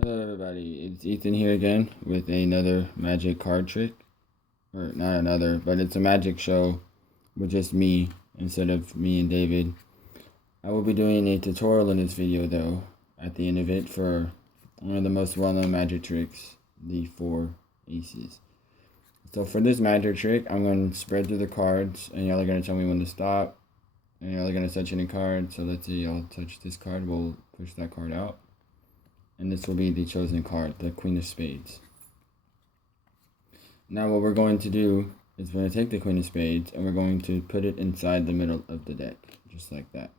Hello everybody, it's Ethan here again with another magic card trick. Or not another, but it's a magic show with just me instead of me and David. I will be doing a tutorial in this video though, at the end of it, for one of the most well-known magic tricks, the 4 aces. So for this magic trick, I'm going to spread through the cards and y'all are going to tell me when to stop. And y'all are going to touch any card, so let's say y'all touch this card, we'll push that card out. And this will be the chosen card, the Queen of Spades. Now what we're going to do is we're going to take the Queen of Spades and we're going to put it inside the middle of the deck, just like that.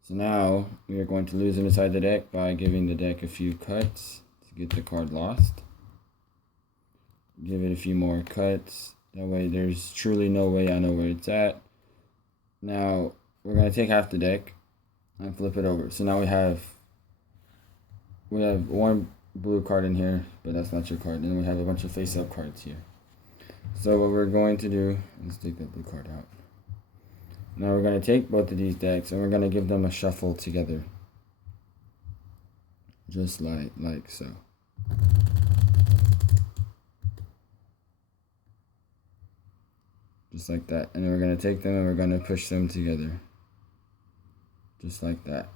So now we are going to lose it inside the deck by giving the deck a few cuts to get the card lost. Give it a few more cuts, that way there's truly no way I know where it's at. Now we're going to take half the deck and flip it over. So now we have one blue card in here, but that's not your card. And then we have a bunch of face-up cards here. So what we're going to do, let's take that blue card out. Now we're going to take both of these decks and we're going to give them a shuffle together. Just like so. Just like that. And then we're going to take them and we're going to push them together. Just like that.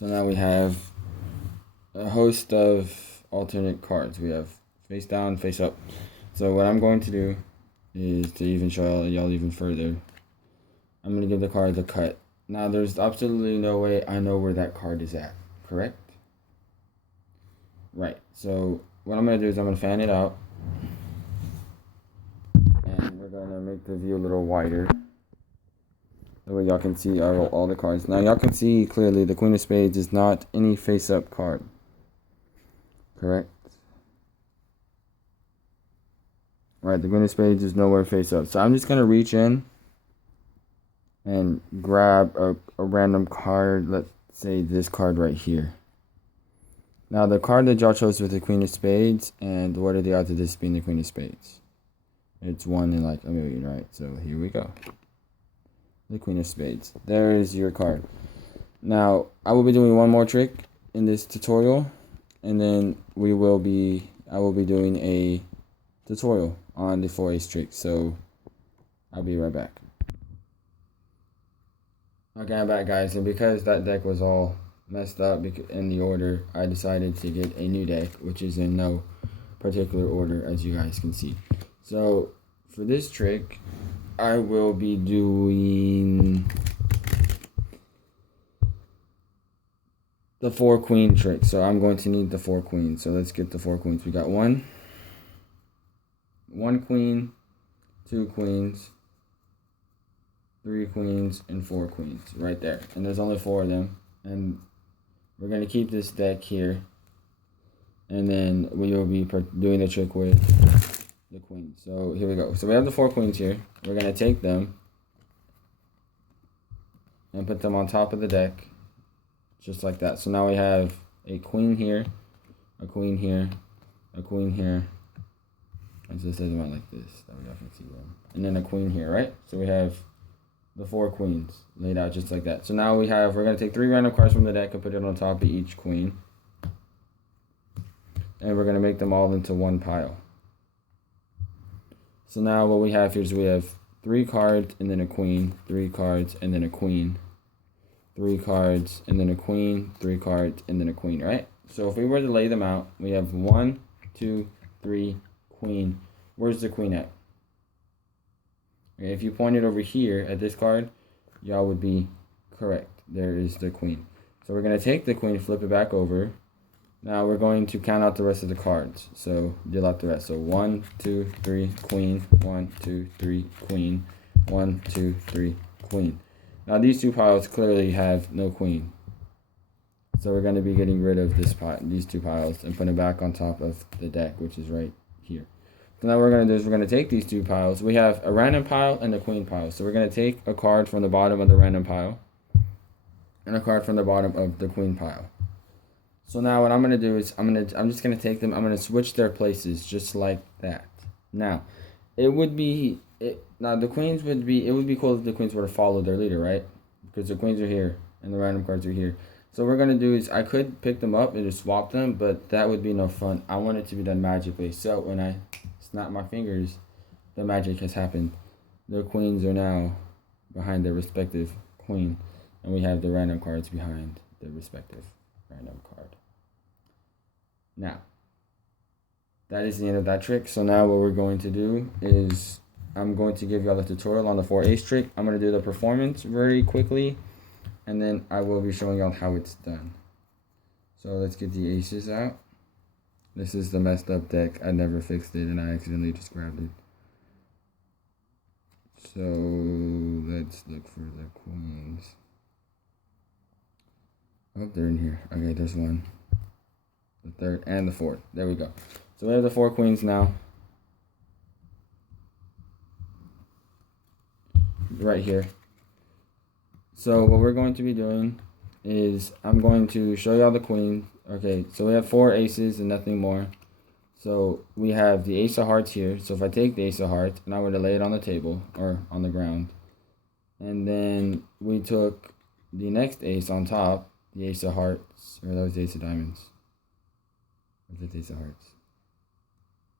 So now we have a host of alternate cards. We have face down, face up. So what I'm going to do is to even show y'all even further. I'm going to give the card a cut. Now there's absolutely no way I know where that card is at, correct? Right. So what I'm going to do is I'm going to fan it out. And we're going to make the view a little wider. That way y'all can see all the cards. Now y'all can see clearly the Queen of Spades is not any face-up card. Correct? Right, the Queen of Spades is nowhere face-up. So I'm just going to reach in and grab a random card. Let's say this card right here. Now the card that y'all chose was the Queen of Spades. And what are the odds of this being the Queen of Spades? It's 1 in like a million, right? So here we go. The Queen of Spades. There is your card. Now, I will be doing one more trick in this tutorial, and then I will be doing a tutorial on the 4 ace trick. So, I'll be right back. Okay, I'm back, guys, and because that deck was all messed up in the order, I decided to get a new deck, which is in no particular order, as you guys can see. So, for this trick, I will be doing the 4 queen trick. So I'm going to need the 4 queens. So let's get the 4 queens. We got one queen, 2 queens, 3 queens, and 4 queens right there. And there's only 4 of them. And we're going to keep this deck here. And then we will be doing the trick with the queen. So here we go. So we have the 4 queens here. We're going to take them and put them on top of the deck, just like that. So now we have a queen here, a queen here, a queen here. And so this doesn't out like this, that way y'all can see them. And then a queen here, right? So we have the 4 queens laid out just like that. So now we're going to take 3 random cards from the deck and put it on top of each queen. And we're going to make them all into one pile. So now what we have here is we have 3 cards and then a queen, 3 cards and then a queen, 3 cards and then a queen, 3 cards and then a queen, right? So if we were to lay them out, we have 1, 2, 3, queen. Where's the queen at? Okay, if you pointed over here at this card, y'all would be correct. There is the queen. So we're going to take the queen, flip it back over. Now we're going to count out the rest of the cards. So deal out the rest. So 1, 2, 3, queen. 1, 2, 3, queen. 1, 2, 3, queen. Now these 2 piles clearly have no queen. So we're going to be getting rid of these 2 piles and putting it back on top of the deck, which is right here. So now what we're going to do is we're going to take these 2 piles. We have a random pile and a queen pile. So we're going to take a card from the bottom of the random pile and a card from the bottom of the queen pile. So now what I'm going to do is I'm just going to take them, I'm going to switch their places just like that. Now, it would be cool if the queens were to follow their leader, right? Because the queens are here and the random cards are here. So what we're going to do is I could pick them up and just swap them, but that would be no fun. I want it to be done magically. So when I snap my fingers, the magic has happened. The queens are now behind their respective queen, and we have the random cards behind the respective random card. Now, that is the end of that trick. So now what we're going to do is I'm going to give you all the tutorial on the 4 ace trick. I'm going to do the performance very quickly, and then I will be showing y'all how it's done. So let's get the aces out. This is the messed up deck. I never fixed it and I accidentally just grabbed it. So let's look for the queens. Oh, they're in here. Okay, there's one. The third and the fourth. There we go. So we have the 4 queens now. Right here. So what we're going to be doing is I'm going to show y'all the queen. Okay, so we have 4 aces and nothing more. So we have the ace of hearts here. So if I take the ace of hearts and I were to lay it on the table or on the ground, and then we took the next ace on top, the ace of hearts, or that was the ace of diamonds. Or the ace of hearts.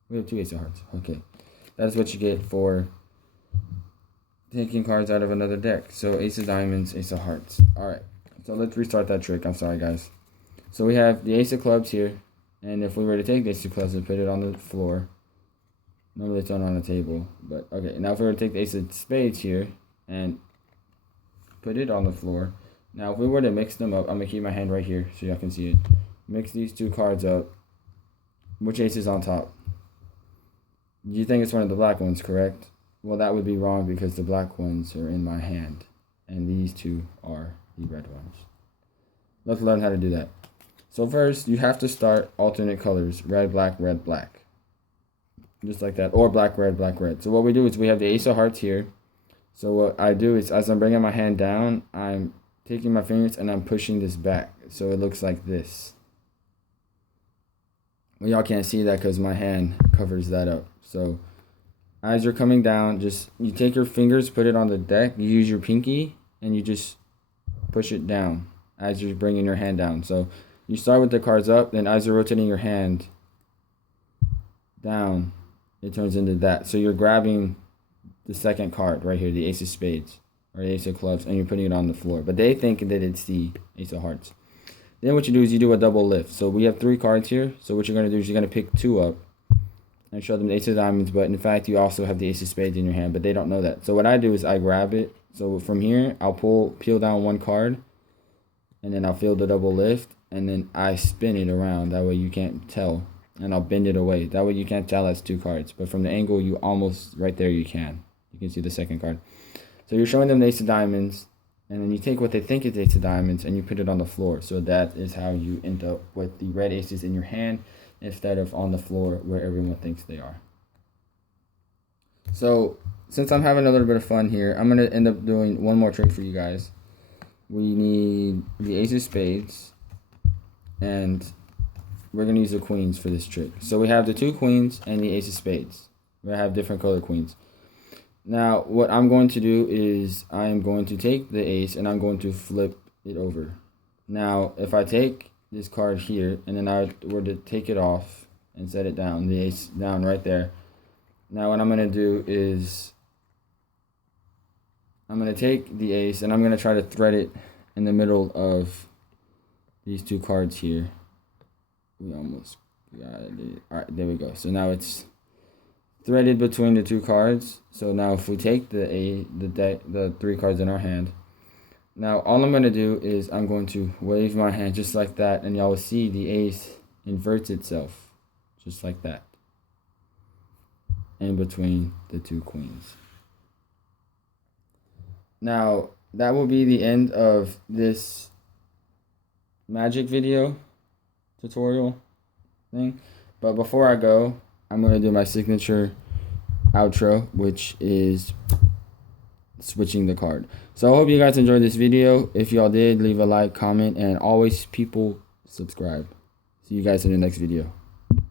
We have 2 ace of hearts. Okay, that's what you get for taking cards out of another deck. So ace of diamonds, ace of hearts. All right, so let's restart that trick. I'm sorry, guys. So we have the ace of clubs here. And if we were to take the ace of clubs and put it on the floor, normally it's on the table, but okay. Now if we were to take the ace of spades here and put it on the floor, now if we were to mix them up, I'm gonna keep my hand right here so y'all can see it. Mix these 2 cards up. Which ace is on top? You think it's one of the black ones, correct? Well, that would be wrong because the black ones are in my hand, and these 2 are the red ones. Let's learn how to do that. So first, you have to start alternate colors, red, black, just like that, or black, red. So what we do is we have the ace of hearts here. So what I do is as I'm bringing my hand down, I'm taking my fingers and I'm pushing this back. So it looks like this. Well, y'all can't see that because my hand covers that up. So as you're coming down, you take your fingers, put it on the deck, you use your pinky, and you just push it down as you're bringing your hand down. So you start with the cards up, then as you're rotating your hand down, it turns into that. So you're grabbing the second card right here, the ace of spades or the ace of clubs, and you're putting it on the floor. But they think that it's the ace of hearts. Then what you do is you do a double lift. So we have 3 cards here. So what you're going to do is you're going to pick 2 up and show them the ace of diamonds. But in fact, you also have the ace of spades in your hand, but they don't know that. So what I do is I grab it. So from here, I'll peel down 1 card, and then I'll feel the double lift. And then I spin it around. That way you can't tell. And I'll bend it away. That way you can't tell that's 2 cards. But from the angle, you almost, right there, you can. You can see the second card. So you're showing them the ace of diamonds. And then you take what they think is ace of diamonds and you put it on the floor. So that is how you end up with the red aces in your hand instead of on the floor where everyone thinks they are. So since I'm having a little bit of fun here, I'm going to end up doing one more trick for you guys. We need the ace of spades. And we're going to use the queens for this trick. So we have the 2 queens and the ace of spades. We have different color queens. Now, what I'm going to do is I am going to take the ace and I'm going to flip it over. Now, if I take this card here and then I were to take it off and set it down, the ace down right there. Now, what I'm going to do is I'm going to take the ace and I'm going to try to thread it in the middle of these 2 cards here. We almost got it. All right, there we go. So now it's threaded between the 2 cards. So now if we take the 3 cards in our hand, now all I'm going to do is I'm going to wave my hand just like that, and y'all will see the ace inverts itself just like that in between the 2 queens. Now that will be the end of this magic video tutorial thing, but before I go, I'm going to do my signature outro, which is switching the card. So I hope you guys enjoyed this video. If y'all did, leave a like, comment, and always people subscribe. See you guys in the next video.